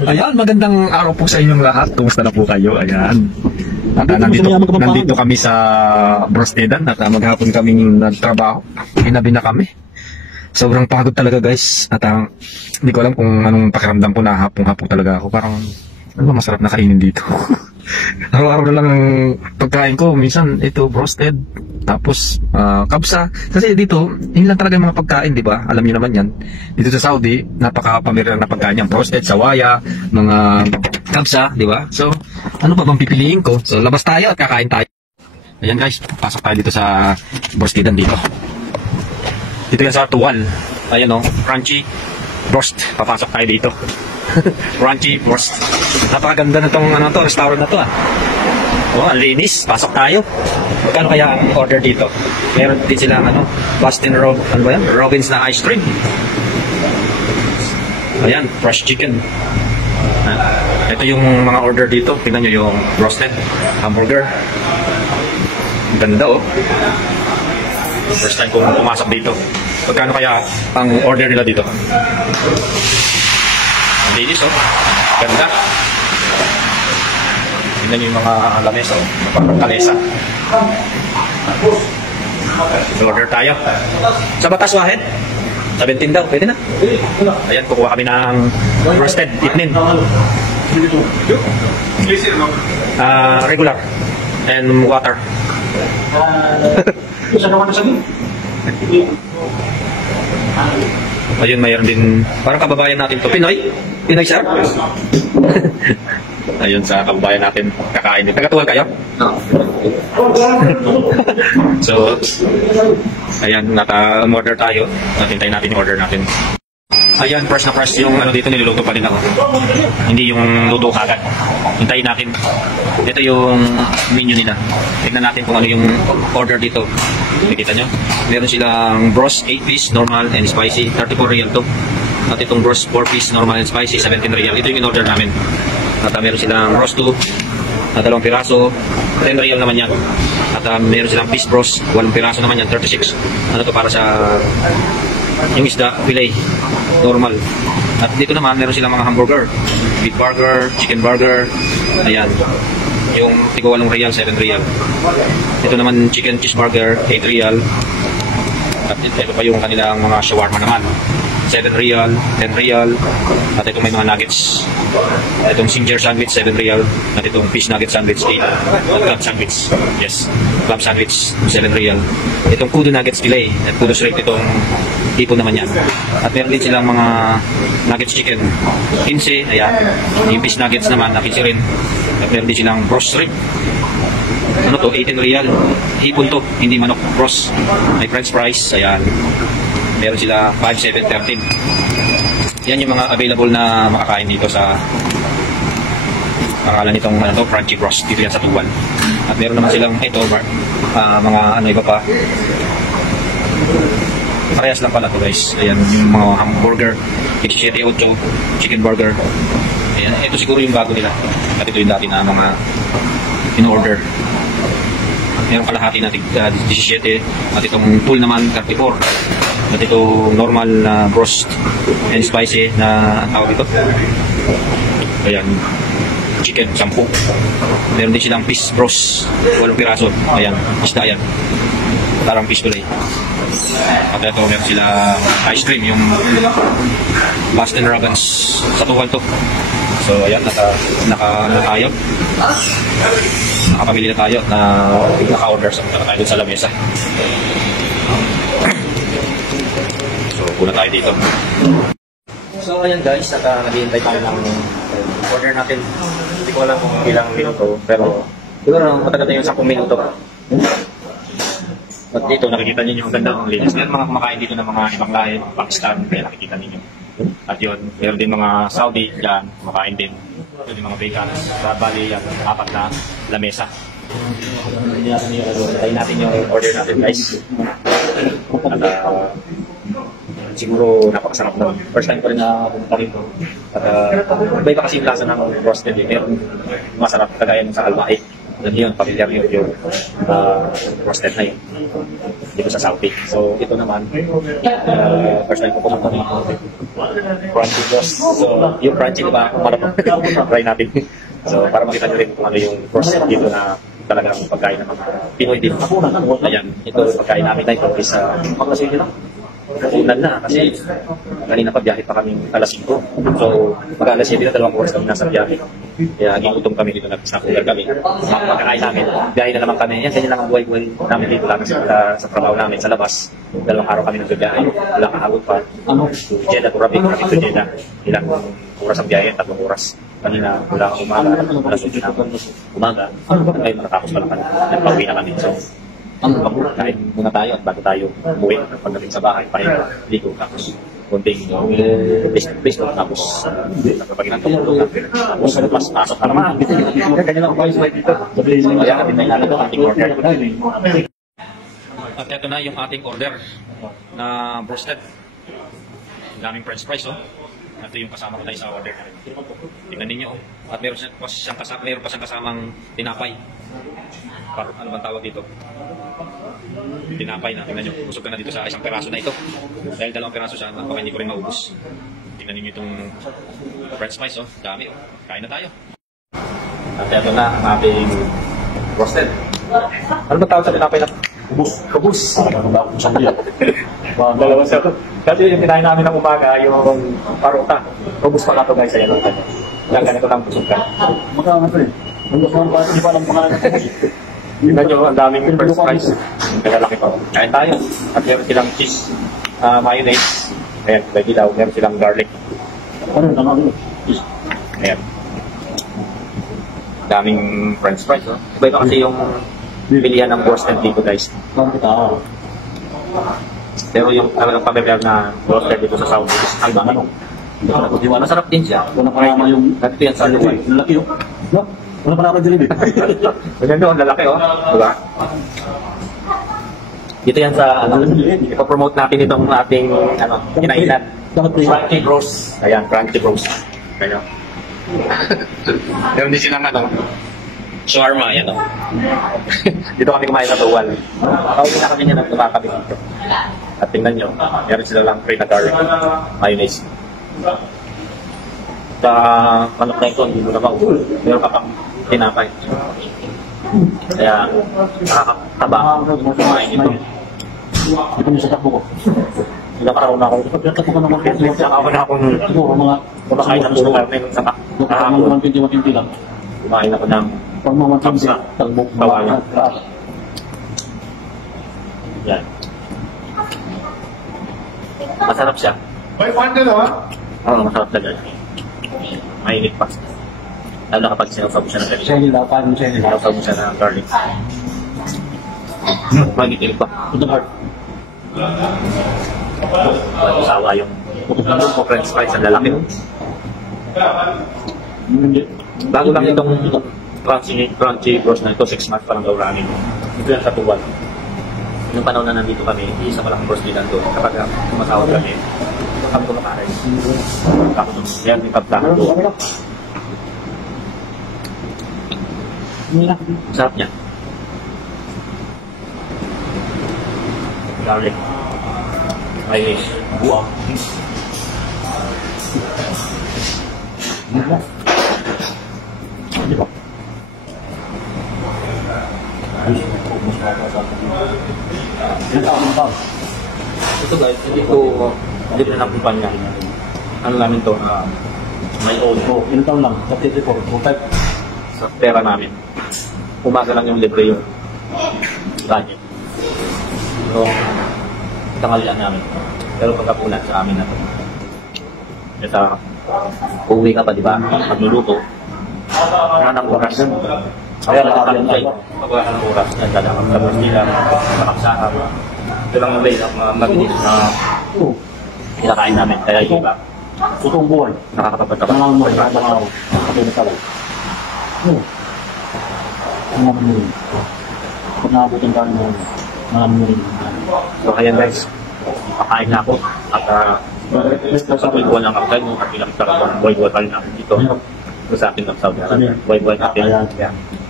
Ayan, magandang araw po sa inyong lahat. Kumusta na po kayo? Ayan. At nandito kami sa Brostedan at maghapon kaming nagtrabaho. Hinabi na kami. Sobrang pagod talaga guys. At hindi ko alam kung anong pakiramdam ko na hapong-hapong talaga ako. Parang ano ba masarap na kainin dito. Araw-araw na lang ang pagkain ko. Minsan ito broasted. Tapos kabsa. Kasi dito, yun lang talaga yung mga pagkain, di ba? Alam niyo naman yan. Dito sa Saudi, napaka-pamilyar na pagkain yan. Broasted, sawaya, mga kabsa, di ba? So, ano pa bang pipiliin ko? So, labas tayo at kakain tayo. Ayan guys, pasok tayo dito sa Brostedan dito. Dito yan sa tuwal. Ayan o, crunchy broast. Papasok tayo dito. Crunchy broast. Napakaganda na tong ano to, restaurant na to Oh, ang linis. Pasok tayo. Magkano kaya ang order dito? Meron din silang Boston ano ba yan? Robbins na ice cream. Ayan, fresh chicken. Ito yung mga order dito. Tingnan nyo yung roasted hamburger. Ganda First time kong pumasok dito. Magkano kaya ang order nila dito? Ang linis Ganda. Tingnan nyo yung mga lamesa napakakalesa. Order tayo. Sa batas wahid? 17 daw, pwede na. Ayan, kukuha kami ng roasted itnin. Regular. And water. Ayun, mayroon din. Parang kababayan natin to. Pinoy? Pinoy sir? Ayun, sa kababayan natin kakain din. Taga-tuwal kayo? So, ayan, naka-order tayo. Hintayin natin yung order natin. Ayan, fresh na fresh yung dito, niluluto pa din ako. Hindi yung luto kagad. Hintayin natin. Ito yung menu nila. Tignan natin kung ano yung order dito. Nakikita nyo? Meron silang brost 8-piece, normal and spicy. 34 real to. At itong brost 4-piece, normal and spicy, 17 real. Ito yung in-order namin. At meron silang roast 2 na 2 piraso, 10 real naman yan. At meron silang fish brost, 8 piraso naman yan, 36. Ano to para sa yung isda, fillet, normal. At dito naman meron silang mga hamburger, beef burger, chicken burger. Ayan, yung tigo 8 real, 7 real. Ito naman chicken cheeseburger, 8 real. At ito pa yung kanilang mga shawarma naman, 7 real, 10 real. At itong may mga nuggets. Itong ginger sandwich, 7 real. At itong fish nugget sandwich, 8. At club sandwich, yes, club sandwich, 7 real. Itong kudo nuggets fillet at kudo straight, itong tipo naman yan. At meron din silang mga nuggets chicken, 15, ayan. Yung fish nuggets naman, 15 rin. At meron din silang broast rib. Ano to, 18 real. Hipon to, hindi manok, broast. May french fries, ayan. Meron sila 5, 7, 13. Yan yung mga available na makakain dito sa pangalan nitong crunchy broast. Dito yan sa tuwan. At meron naman silang ito, mga iba pa. Parehas lang pala to guys. Ayan yung mga hamburger, 17-8 chicken burger. Ayan, ito siguro yung bago nila. At ito yung dati na mga in-order. Meron kalahati na 17. At itong full naman 34. At ito normal na broast and spicy na tawag ito. Ayan, chicken 10. Meron din silang fish broast, 8 piraso. Ayan, isda yan. Parang fish fillet. At ito meron sila ice cream, yung Boston Robbins sa tuwal to. So ayan, tayo. Nakapamili na tayo na naka-order sa tayo sa lamesa. So, kuna tayo dito. So, ayan guys, nag-i-invite tayo ng order natin. Hindi ko alam kung ilang minuto, pero siguro matagal na yung 10 minuto. At dito, nakikita niyo yung ganda ng linis. Meron mga kumakain dito ng mga ibang lahi, Pakistan, kaya nakikita niyo. At yun, meron din mga Saudi, yan, kumakain din. Meron din mga Veganos. Sa Bali, yan, 4 na lamesa. Tayo natin yung order natin guys. At siguro napakasarap na. First time ko rin na pumunta rito. At iba kasi yung lasa ng roasted. Meron masarap kagaya sa Albaik. yun, familiar yung roasted na yun dito sa Southie. So ito naman, first time ko pumunta ng crunchy roast. So yung crunchy, di ba, marap try natin. So para makita nyo rin kung ano yung roast dito na talagang pagkain ng mga Pinoy dito. Ayan, ito pagkain namin na ito is unan na kasi kanina pa biyahe pa kami alas 5. So mag-alas 7 na 2 oras kami nasa biyahe. Kaya ginutom kami dito, nagsakular kami. Pagkakain namin, biyahe na naman kami. Yan, ganyan lang ang buhay-buhay namin dito lang sa trabaho namin sa labas. 2 araw kami nagbiyahe. Wala kahapon pa. Jeddah to Rabi to Jeddah. Ilang oras ang biyahe, 3 oras. Kanina, wala akong umaga, alas 8 na umaga. Ngayon, nakatapos pa lang kami. Nagpauwi na kami. So, kain muna tayo at bago tayo umuwi pagdating sa bahay, pahinga, ligo, tapos kunting face to tapos nakapagin ng tulog tapos mas pasok na naman. Ganyan lang boys dito. Kaya natin na ilalagay ang ating order. At ito na yung ating order na broasted. Daming french fries, oh. Ito yung kasama ko tayo sa order. Tingnan ninyo, oh. At meron pa siyang kasamang tinapay. Ano bang tawag dito? Tinapay na. Tingnan nyo, busog ka na dito sa isang peraso na ito. Dahil 2 peraso siya, baka hindi ko rin maubos. Tingnan ninyo itong french fries, oh. Dami, oh. Kain na tayo. At ito na ang ating roasted. Ano ba tawag sa tinapay na? Kubus. Dalawa siya. Kasi yung kinain namin ng umaga, yung parota. Kubus pa ka ito guys. Ayan, yan, ganito lang busog ka. Magkano ito eh? Hindi pa alam pangalan ng kubus. Tingnan nyo, ang daming french fries. Kaya laki pa. Kain tayo. At meron silang cheese, mayonnaise. Ayan, lagi daw. Meron silang garlic. Ano yung tama dito? Cheese. Ayan. Daming french fries. Oh. Iba kasi yung pilihan ng roasted dito guys. Pero yung pamilya na roasted dito sa South is albano. Masarap din siya. Wala pa naman yung... Ito yan sa luway. Lalaki yun. No? Wala pa naman dyan eh. Ganyan doon, lalaki oh. Diba? Dito yan sa, ipopromote natin itong ating, kinainan. Crunchy roast. Ayan, crunchy roast. Kaya. Meron din silang shawarma, yan o. Dito kami kumain sa tuwal. Pauwi na kami niya nang tumakabit dito. At tingnan nyo, meron sila lang free na garlic, mayonnaise. Sa manok na ito, hindi mo na maubos. Meron pa pang tinapay. Kaya, nakakataba kumain ito. Ito yung sa takbo ko. Ilang araw na ako. Takbo ka naman. Ilang araw na akong Siguro, mga... kumakain ng gusto karne sa kahapon. 120 lang. Kumain ako ng Pag mga 120, talbok. Bawalan. Yan. Masarap siya. May fan ka na, Oo, masarap siya guys. Mainit pa. Lalo kapag sinasab siya ng garlic. Shiny daw, paano shiny daw? Sinasab siya ng garlic. Magitil pa. Ito hard. Sawa yung french fries ang lalaki. Hindi. Bago lang itong crunchy roast na ito, 6 months pa lang daw ramen. Ito yan sa tuwan. Nung panahon na nandito kami, isa pa lang roast nila doon. Kapag sumasahod kami, kami kumakain. Tapos yan, may pagtahan doon. Sarap niya. Garlic. Mayonnaise. Buwang. Di ba? Ilan taon mo taon? Ito guys, hindi ko na nakupan yan. Ano namin to, may old Oo, ilan taon lang? 34, 45. sa pera namin. Umaga lang yung libre yung budget. So, tanghalian namin. Pero pagkapunan sa amin na to. Ito, uuwi ka pa, di ba? Magluluto. Wala ng oras. Kaya nakakalian kayo. Wala ng oras. Nagdadakang sa Brazila, makapsakap. Ito lang yung way ng mga mabilis na kinakain namin. Kaya yung iba, Totoong buhay. nakakapagpagpag. Tangan mo, tangan mo. Kapag talaga. Tangan mo rin. Pag nakabutin ka mo, tangan mo rin. So, kaya guys, pakain na ako. At sa pagkuhan ng kapatid mo, at ilang talagang buhay-buhay pa rin natin dito. So, sa atin ng Saudi Arabia. Buhay-buhay natin.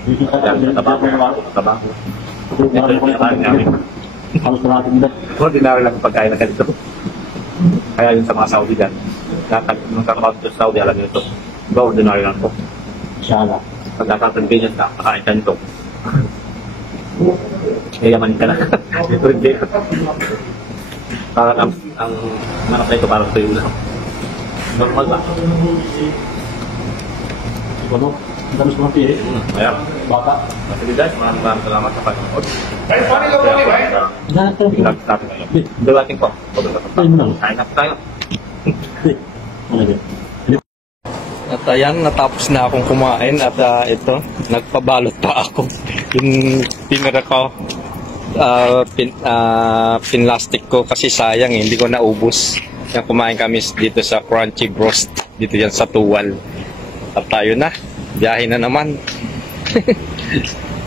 Yung Tabaho. Tabaho. Ito yung pinakain namin. halos na natin nila. Ordinary lang pagkain na ganito. Kaya yun sa mga Saudi dyan. Nung kakabawat sa Saudi, alam nyo ito. Diba, ordinary lang ito. Sala. Pag nasa-convenience na, kakain ka nito. Yayaman ka na. Ito hindi. Parang ang manok na ito parang tuyo lang. Normal ba? Ano? Ang dalos mga pili. Kaya, Bata. kasi guys, maraming salamat sa panonood. Lahat ng pili. Start tayo. Dulating po. Tayo mo lang. Kain na po tayo. Ano din? At ayan, natapos na akong kumain at ito, nagpabalot pa ako. Yung tinira ko, pinlastic ko kasi sayang, hindi ko naubos. Yan, kumain kami dito sa Crunchy Broast, dito yan sa Tuwal. At tayo na, biyahe na naman.